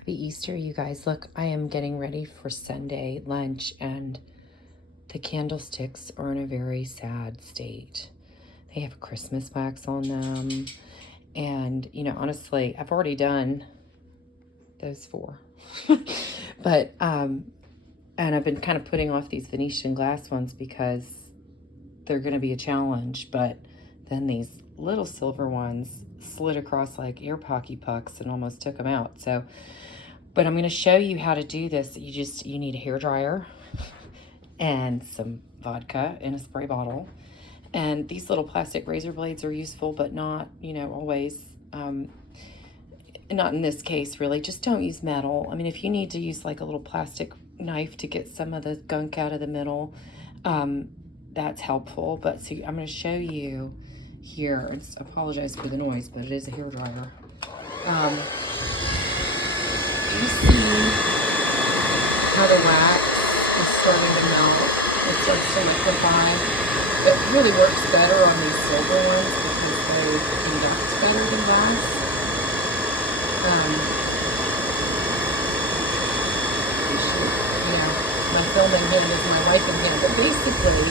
Happy Easter, you guys. Look, I am getting ready for Sunday lunch, and the candlesticks are in a very sad state. They have Christmas wax on them. And, honestly, I've already done those 4. But, and I've been kind of putting off these Venetian glass ones because they're going to be a challenge. But then these little silver ones slid across like air pocky pucks and almost took them out. But I'm going to show you how to do this. You need a hairdryer and some vodka in a spray bottle. And these little plastic razor blades are useful, but not, always. Not in this case, really. Just don't use metal. I mean, if you need to use like a little plastic knife to get some of the gunk out of the middle, that's helpful. But see, I'm going to show you here. I apologize for the noise, but it is a hairdryer. You see how the wax is starting to melt? It starts to liquefy. It really works better on these silver ones because they conduct better than glass. My filming hand is my wiping hand, but basically